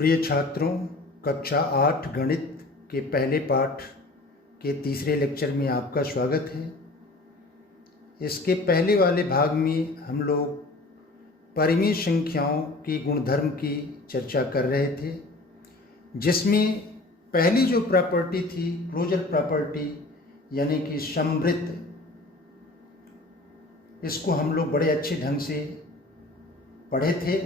प्रिय छात्रों, कक्षा 8 गणित के पहले पाठ के तीसरे लेक्चर में आपका स्वागत है। इसके पहले वाले भाग में हम लोग परिमेय संख्याओं के गुणधर्म की चर्चा कर रहे थे, जिसमें पहली जो प्रॉपर्टी थी क्लोजर प्रॉपर्टी यानी कि समवृत्त, इसको हम लोग बड़े अच्छे ढंग से पढ़े थे।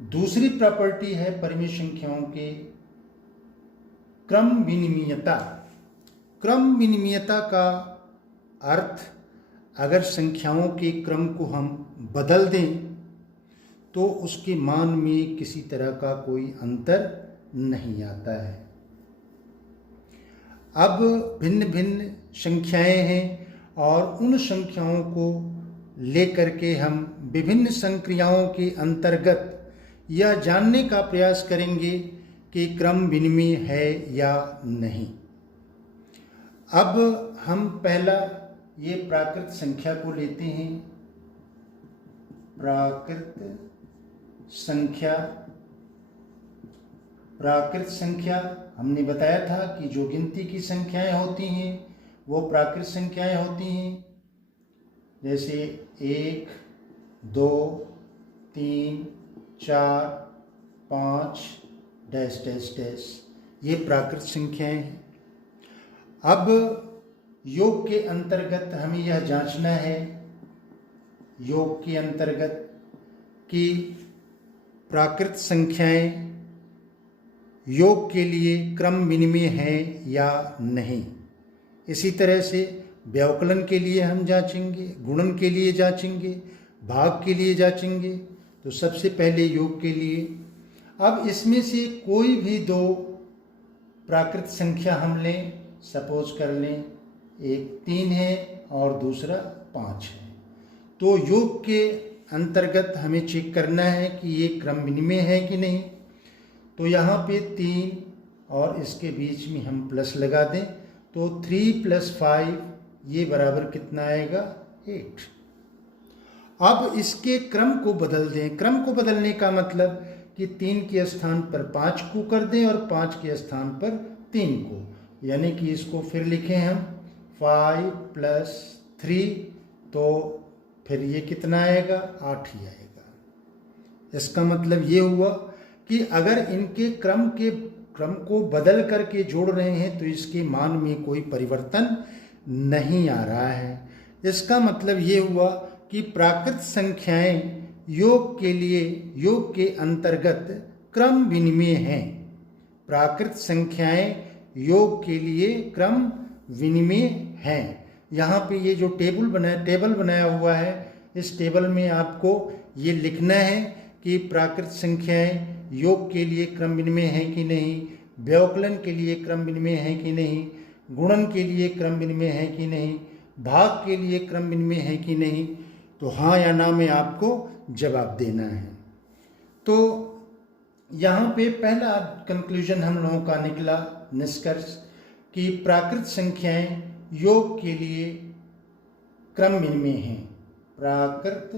दूसरी प्रॉपर्टी है परिमेय संख्याओं के क्रम विनिमयता। क्रम विनिमयता का अर्थ, अगर संख्याओं के क्रम को हम बदल दें तो उसके मान में किसी तरह का कोई अंतर नहीं आता है। अब भिन्न भिन्न संख्याएं हैं और उन संख्याओं को लेकर के हम विभिन्न संक्रियाओं के अंतर्गत यह जानने का प्रयास करेंगे कि क्रम विनिमय है या नहीं। अब हम पहला ये प्राकृत संख्या को लेते हैं। प्राकृत संख्या हमने बताया था कि जो गिनती की संख्याएं होती हैं वो प्राकृत संख्याएं होती हैं, जैसे 1, 2, 3, 4, 5 डैश डैश डैश, ये प्राकृत संख्याएं हैं। अब योग के अंतर्गत हमें यह जांचना है, योग के अंतर्गत, कि प्राकृत संख्याएं योग के लिए क्रम विनिमय है या नहीं। इसी तरह से व्यवकलन के लिए हम जांचेंगे, गुणन के लिए जांचेंगे, भाग के लिए जांचेंगे। तो सबसे पहले योग के लिए, अब इसमें से कोई भी दो प्राकृत संख्या हम लें, सपोज कर लें एक 3 है और दूसरा 5 है, तो योग के अंतर्गत हमें चेक करना है कि ये क्रम विनिमय है कि नहीं। तो यहाँ पे 3 और इसके बीच में हम प्लस लगा दें तो 3 + 5 ये बराबर कितना आएगा, 8। अब इसके क्रम को बदल दें। क्रम को बदलने का मतलब कि 3 के स्थान पर 5 को कर दें और 5 के स्थान पर 3 को, यानी कि इसको फिर लिखें हम 5 + 3, तो फिर ये कितना आएगा, 8 ही आएगा। इसका मतलब ये हुआ कि अगर इनके क्रम को बदल करके जोड़ रहे हैं तो इसके मान में कोई परिवर्तन नहीं आ रहा है। इसका मतलब ये हुआ कि प्राकृत संख्याएं योग के लिए, योग के अंतर्गत क्रम विनिमय हैं। प्राकृत संख्याएं योग के लिए क्रम विनिमय हैं। यहाँ पे ये जो टेबल बनाया हुआ है, इस टेबल में आपको ये लिखना है कि प्राकृत संख्याएं योग के लिए क्रम विनिमय हैं कि नहीं, व्यवकलन के लिए क्रम विनिमय है कि नहीं, गुणन के लिए क्रम विनिमय है कि नहीं, भाग के लिए क्रम विनिमय है कि नहीं। तो हाँ या ना में आपको जवाब देना है। तो यहाँ पे पहला कंक्लूजन हम लोगों का निकला, निष्कर्ष, कि प्राकृत संख्याएं योग के लिए क्रम विनिमय हैं। प्राकृत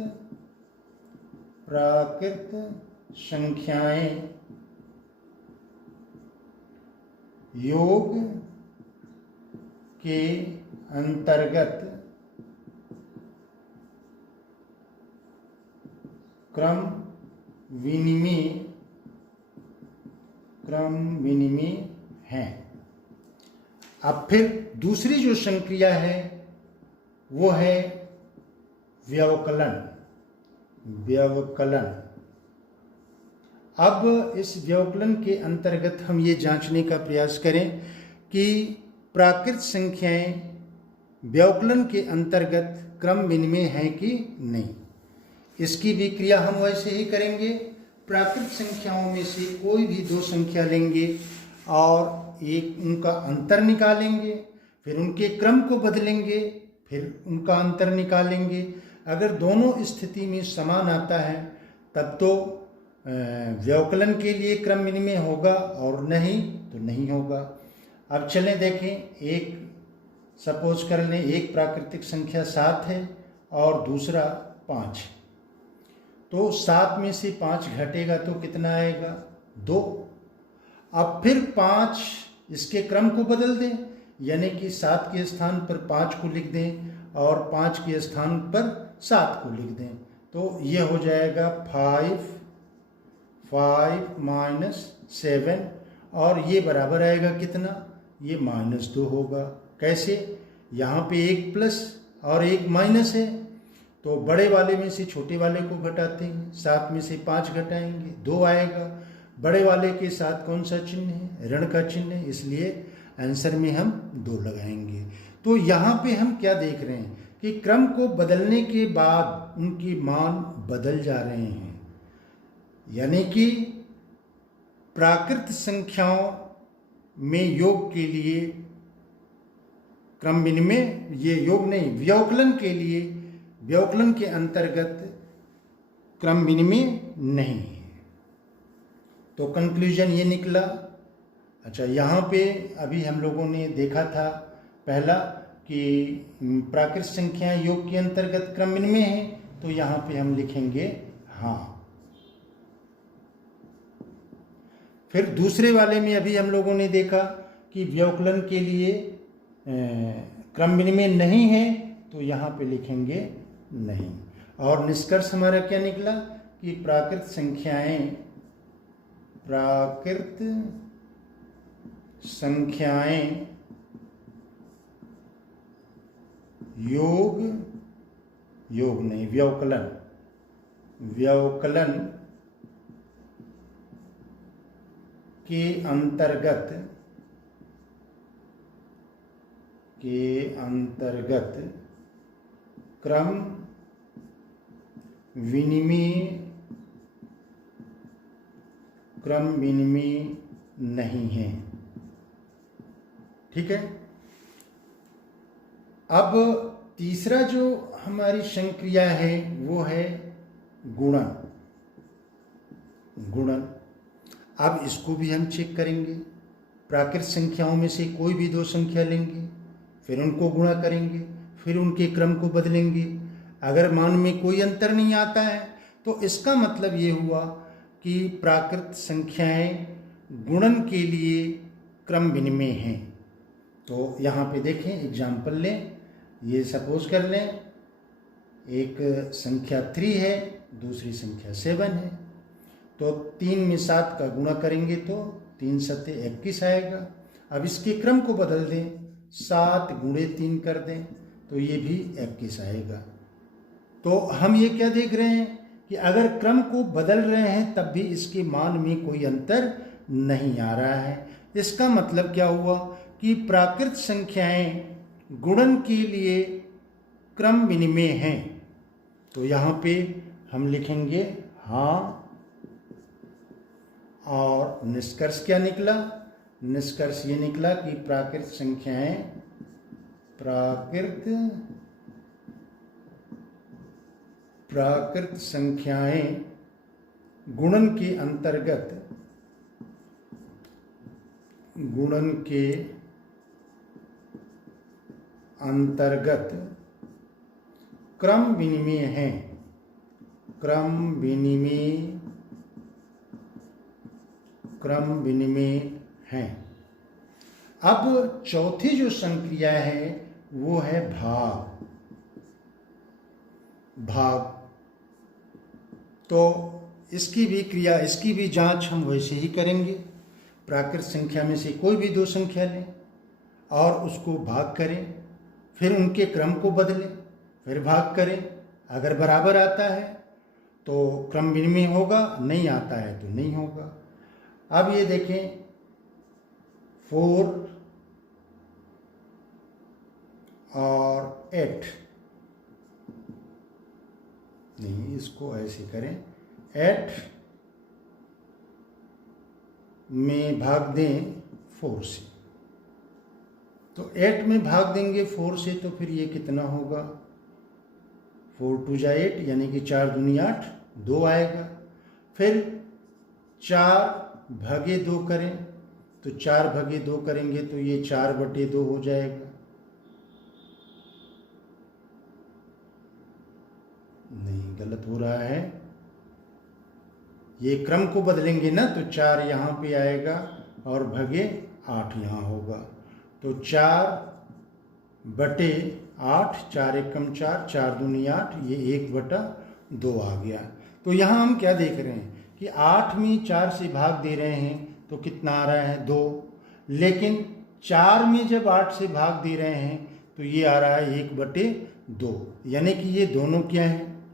संख्याएं योग के अंतर्गत क्रम विनिमय है। अब फिर दूसरी जो संक्रिया है वो है व्यवकलन। अब इस व्यवकलन के अंतर्गत हम ये जांचने का प्रयास करें कि प्राकृत संख्याएं व्यवकलन के अंतर्गत क्रम विनिमय है कि नहीं। इसकी भी क्रिया हम वैसे ही करेंगे। प्राकृत संख्याओं में से कोई भी दो संख्या लेंगे और एक उनका अंतर निकालेंगे, फिर उनके क्रम को बदलेंगे, फिर उनका अंतर निकालेंगे। अगर दोनों स्थिति में समान आता है तब तो व्यवकलन के लिए क्रम विनिमय होगा, और नहीं तो नहीं होगा। अब चलें देखें, एक सपोज कर लें एक प्राकृतिक संख्या 7 है और दूसरा 5 है। तो 7 में से 5 घटेगा तो कितना आएगा, 2। अब फिर 5 इसके क्रम को बदल दें, यानी कि 7 के स्थान पर 5 को लिख दें और 5 के स्थान पर 7 को लिख दें, तो ये हो जाएगा 5 माइनस 7, और ये बराबर आएगा कितना, ये -2 होगा। कैसे, यहाँ पे एक प्लस और एक माइनस है, तो बड़े वाले में से छोटे वाले को घटाते हैं, 7 में से 5 घटाएंगे 2 आएगा। बड़े वाले के साथ कौन सा चिन्ह है, ऋण का चिन्ह है, इसलिए आंसर में हम 2 लगाएंगे। तो यहाँ पे हम क्या देख रहे हैं कि क्रम को बदलने के बाद उनके मान बदल जा रहे हैं, यानी कि प्राकृत संख्याओं में योग के लिए क्रम विनिमय, ये योग नहीं, व्यवकलन के लिए, व्यवकलन के अंतर्गत क्रम विनिमय नहीं है। तो कंक्लूजन ये निकला। अच्छा, यहाँ पे अभी हम लोगों ने देखा था पहला कि प्राकृत संख्याएं योग के अंतर्गत क्रम विनिमय है, तो यहाँ पे हम लिखेंगे हाँ। फिर दूसरे वाले में अभी हम लोगों ने देखा कि व्यवकलन के लिए क्रम विनिमय नहीं है, तो यहाँ पे लिखेंगे नहीं। और निष्कर्ष हमारा क्या निकला कि प्राकृत संख्याएं योग नहीं, व्यवकलन के अंतर्गत क्रम विनिमय नहीं है। ठीक है। अब तीसरा जो हमारी संक्रिया है वो है गुणन। अब इसको भी हम चेक करेंगे। प्राकृत संख्याओं में से कोई भी 2 संख्या लेंगे, फिर उनको गुणा करेंगे, फिर उनके क्रम को बदलेंगे। अगर मान में कोई अंतर नहीं आता है तो इसका मतलब ये हुआ कि प्राकृत संख्याएं गुणन के लिए क्रम विनिमय हैं। तो यहाँ पे देखें, एग्जाम्पल लें। ये सपोज कर लें एक संख्या 3 है, दूसरी संख्या 7 है, तो 3 में 7 का गुणा करेंगे तो 3 सत्ते 21 आएगा। अब इसके क्रम को बदल दें, 7 गुणे 3 कर दें तो ये भी 21 आएगा। तो हम ये क्या देख रहे हैं कि अगर क्रम को बदल रहे हैं तब भी इसके मान में कोई अंतर नहीं आ रहा है। इसका मतलब क्या हुआ कि प्राकृत संख्याएं गुणन के लिए क्रम विनिमय हैं। तो यहाँ पे हम लिखेंगे हाँ। और निष्कर्ष क्या निकला? निष्कर्ष ये निकला कि प्राकृत संख्याएं गुणन के अंतर्गत क्रम विनिमय हैं। क्रम विनिमय हैं। अब चौथी जो संक्रिया है वो है भाग। तो इसकी भी जांच हम वैसे ही करेंगे। प्राकृत संख्या में से कोई भी 2 संख्या लें और उसको भाग करें, फिर उनके क्रम को बदलें, फिर भाग करें। अगर बराबर आता है तो क्रम विनिमय होगा, नहीं आता है तो नहीं होगा। अब ये देखें 4 और 8, नहीं इसको ऐसे करें, 8 में भाग दें 4 से। तो 8 में भाग देंगे 4 से तो फिर ये कितना होगा, 4 2 जा 8, यानी कि 4 दूनी 8, 2 आएगा। फिर 4 भागे 2 करें तो 4 भागे 2 करेंगे तो ये 4/2 हो जाएगा। नहीं, गलत हो रहा है, ये क्रम को बदलेंगे ना, तो 4 यहाँ पे आएगा और भगे 8 यहाँ होगा। तो 4/8, 4 एकम 4, 4 दूनी 8, ये 1/2 आ गया। तो यहाँ हम क्या देख रहे हैं कि 8 में 4 से भाग दे रहे हैं तो कितना आ रहा है 2, लेकिन 4 में जब 8 से भाग दे रहे हैं तो ये आ रहा है 1/2, यानी कि ये दोनों क्या हैं,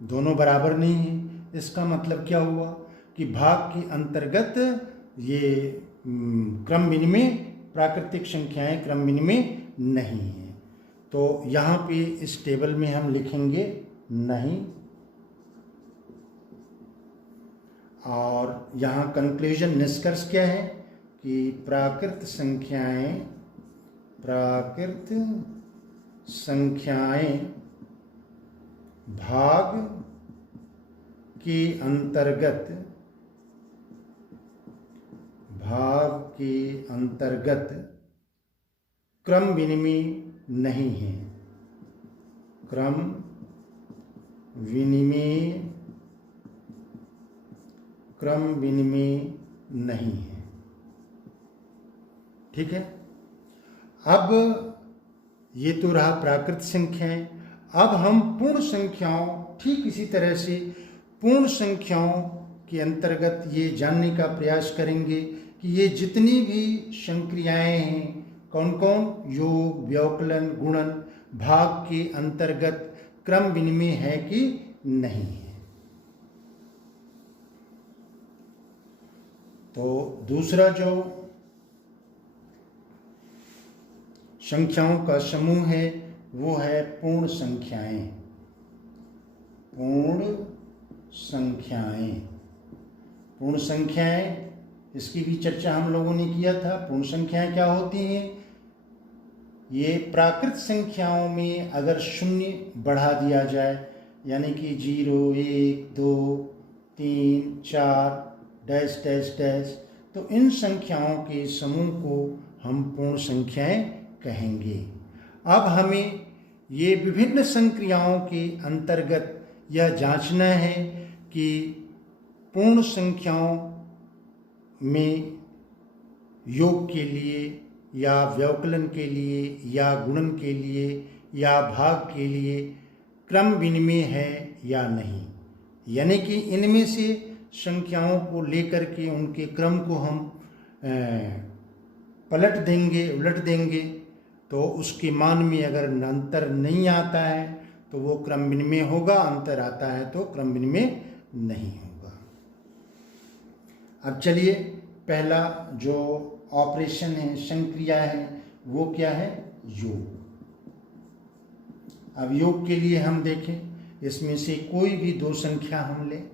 दोनों बराबर नहीं हैं। इसका मतलब क्या हुआ कि भाग के अंतर्गत ये क्रम विनिमय प्राकृतिक संख्याएं क्रम विनिमय नहीं है। तो यहाँ पे इस टेबल में हम लिखेंगे नहीं, और यहाँ कंक्लूजन निष्कर्ष क्या है कि प्राकृत संख्याएं भाग के अंतर्गत क्रम विनिमय नहीं है, क्रम विनिमय नहीं है। ठीक है। अब ये तो रहा प्राकृत संख्याएं। अब हम पूर्ण संख्याओं, ठीक इसी तरह से पूर्ण संख्याओं के अंतर्गत ये जानने का प्रयास करेंगे कि ये जितनी भी संक्रियाएं हैं कौन कौन, योग, व्यवकलन, गुणन, भाग के अंतर्गत क्रम विनिमय है कि नहीं है। तो दूसरा जो संख्याओं का समूह है वो है पूर्ण संख्याएं। पूर्ण संख्याएं, इसकी भी चर्चा हम लोगों ने किया था। पूर्ण संख्याएं क्या होती हैं? ये प्राकृत संख्याओं में अगर शून्य बढ़ा दिया जाए, यानी कि 0, 1, 2, 3, 4 डैश डैश डैश, तो इन संख्याओं के समूह को हम पूर्ण संख्याएं कहेंगे। अब हमें ये विभिन्न संक्रियाओं के अंतर्गत यह जांचना है कि पूर्ण संख्याओं में योग के लिए या व्यवकलन के लिए या गुणन के लिए या भाग के लिए क्रम विनिमय है या नहीं। यानी कि इनमें से संख्याओं को लेकर के उनके क्रम को हम पलट देंगे, उलट देंगे, तो उसके मान में अगर अंतर नहीं आता है तो वो क्रम विनिमय होगा, अंतर आता है तो क्रम विनिमय नहीं होगा। अब चलिए, पहला जो ऑपरेशन है, संक्रिया है, वो क्या है? योग। अब योग के लिए हम देखें, इसमें से कोई भी दो संख्या हम लें।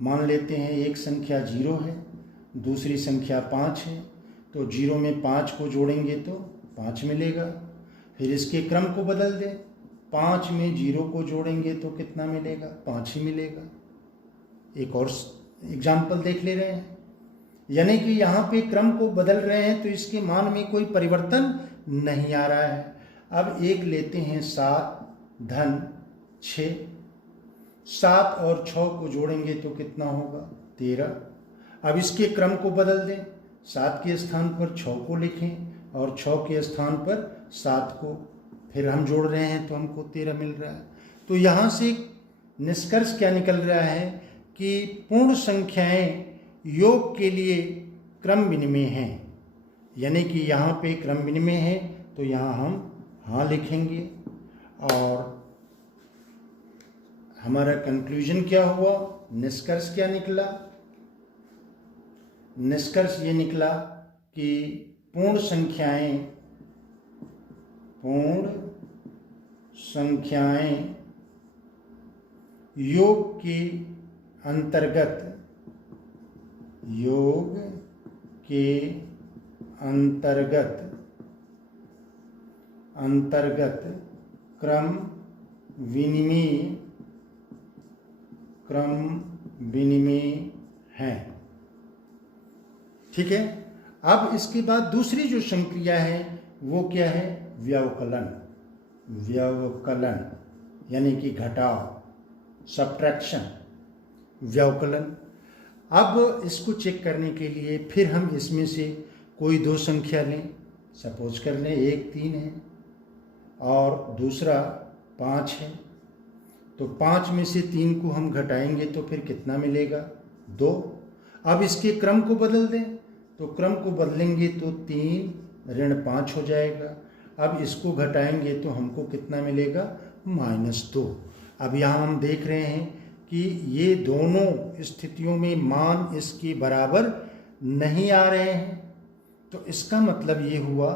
मान लेते हैं एक संख्या 0 है, दूसरी संख्या 5 है, तो 0 में 5 को जोड़ेंगे तो 5 मिलेगा। फिर इसके क्रम को बदल दें, 5 में 0 को जोड़ेंगे तो कितना मिलेगा? 5 ही मिलेगा। एक और एग्जाम्पल देख ले रहे हैं, यानी कि यहाँ पे क्रम को बदल रहे हैं तो इसके मान में कोई परिवर्तन नहीं आ रहा है। अब एक लेते हैं 7 धन 6, 7 और 6 को जोड़ेंगे तो कितना होगा? 13। अब इसके क्रम को बदल दें, 7 के स्थान पर 6 को लिखें और 6 के स्थान पर 7 को फिर हम जोड़ रहे हैं तो हमको 13 मिल रहा है। तो यहाँ से निष्कर्ष क्या निकल रहा है कि पूर्ण संख्याएं योग के लिए क्रम विनिमय हैं, यानी कि यहाँ पे क्रम विनिमय है तो यहाँ हम हाँ लिखेंगे। और हमारा कंक्लूजन क्या हुआ, निष्कर्ष क्या निकला? निष्कर्ष ये निकला कि पूर्ण संख्याएं योग के अंतर्गत क्रम विनिमय है। ठीक है। अब इसके बाद दूसरी जो संक्रिया है वो क्या है? व्यवकलन, यानी कि घटाव, सब्ट्रैक्शन। व्यवकलन। अब इसको चेक करने के लिए फिर हम इसमें से कोई दो संख्या लें। सपोज कर लें एक 3 है और दूसरा 5 है, तो 5 में से 3 को हम घटाएंगे तो फिर कितना मिलेगा? 2। अब इसके क्रम को बदल दें, तो क्रम को बदलेंगे तो 3 ऋण 5 हो जाएगा। अब इसको घटाएंगे तो हमको कितना मिलेगा? -2। अब यहाँ हम देख रहे हैं कि ये दोनों स्थितियों में मान इसके बराबर नहीं आ रहे हैं, तो इसका मतलब ये हुआ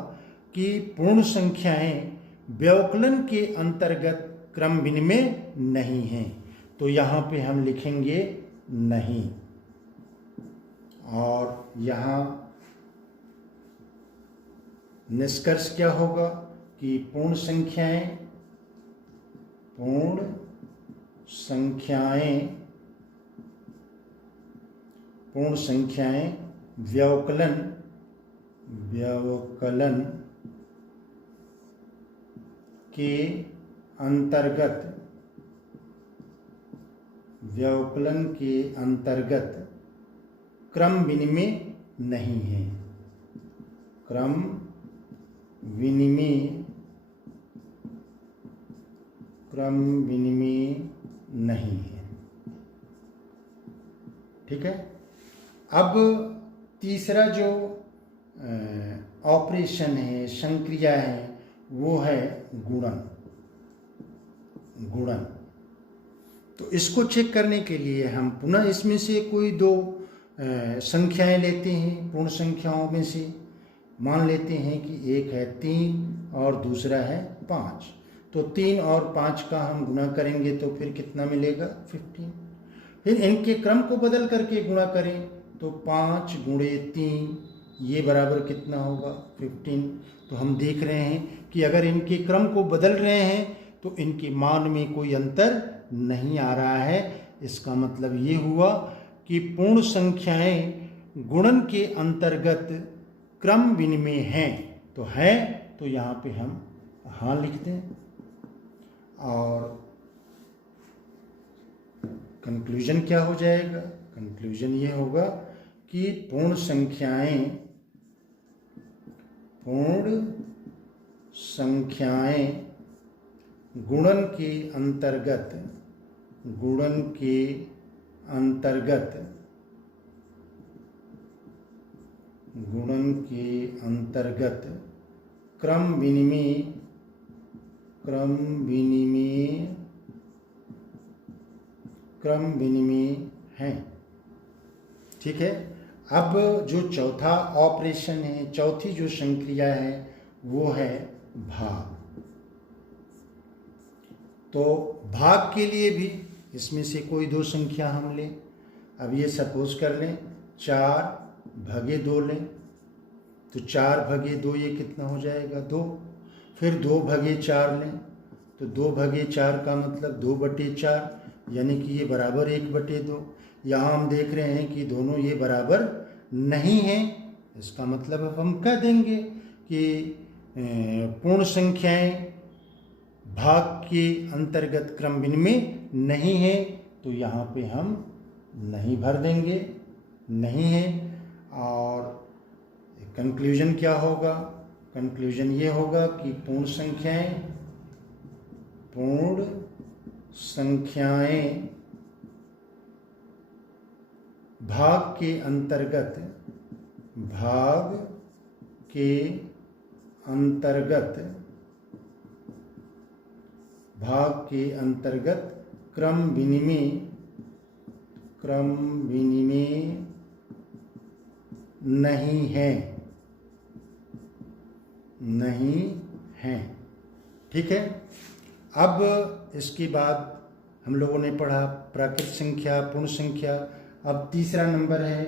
कि पूर्ण संख्याएं व्यवकलन के अंतर्गत क्रम विनिमय नहीं हैं। तो यहाँ पे हम लिखेंगे नहीं, और यहाँ निष्कर्ष क्या होगा कि पूर्ण संख्याएं व्यवकलन के अंतर्गत क्रम विनिमय नहीं है। क्रम विनिमय नहीं है। ठीक है। अब तीसरा जो ऑपरेशन है, संक्रिया है, वो है गुणन। तो इसको चेक करने के लिए हम पुनः इसमें से कोई दो संख्याएं लेते हैं। पूर्ण संख्याओं में से मान लेते हैं कि एक है 3 और दूसरा है 5। तो 3 और 5 का हम गुणा करेंगे तो फिर कितना मिलेगा? 15। फिर इनके क्रम को बदल करके गुणा करें तो 5 × 3 ये बराबर कितना होगा? 15। तो हम देख रहे हैं कि अगर इनके क्रम को बदल रहे हैं तो इनके मान में कोई अंतर नहीं आ रहा है। इसका मतलब ये हुआ कि पूर्ण संख्याएं गुणन के अंतर्गत क्रम विनिमय हैं। तो है, तो यहाँ पे हम हाँ लिख दें, और कंक्लूजन क्या हो जाएगा? कंक्लूजन ये होगा कि पूर्ण संख्याएं गुणन के अंतर्गत क्रम विनिमय हैं। ठीक है। अब जो चौथा ऑपरेशन है, चौथी जो संक्रिया है, वो है भाग। तो भाग के लिए भी इसमें से कोई दो संख्या हम लें। अब ये सपोज कर लें 4/2 लें, तो 4/2 ये कितना हो जाएगा? 2। फिर 2/4 लें, तो 2/4 का मतलब 2/4, यानी कि ये बराबर 1/2। यहाँ हम देख रहे हैं कि दोनों ये बराबर नहीं हैं। इसका मतलब अब हम कह देंगे कि पूर्ण संख्याएं भाग के अंतर्गत क्रम विनिमय नहीं है। तो यहाँ पे हम नहीं भर देंगे, नहीं है। और कंक्लूजन क्या होगा? कंक्लूजन ये होगा कि पूर्ण संख्याएं भाग के अंतर्गत क्रम विनिमय नहीं है। ठीक है। अब इसके बाद हम लोगों ने पढ़ा प्राकृत संख्या, पूर्ण संख्या। अब तीसरा नंबर है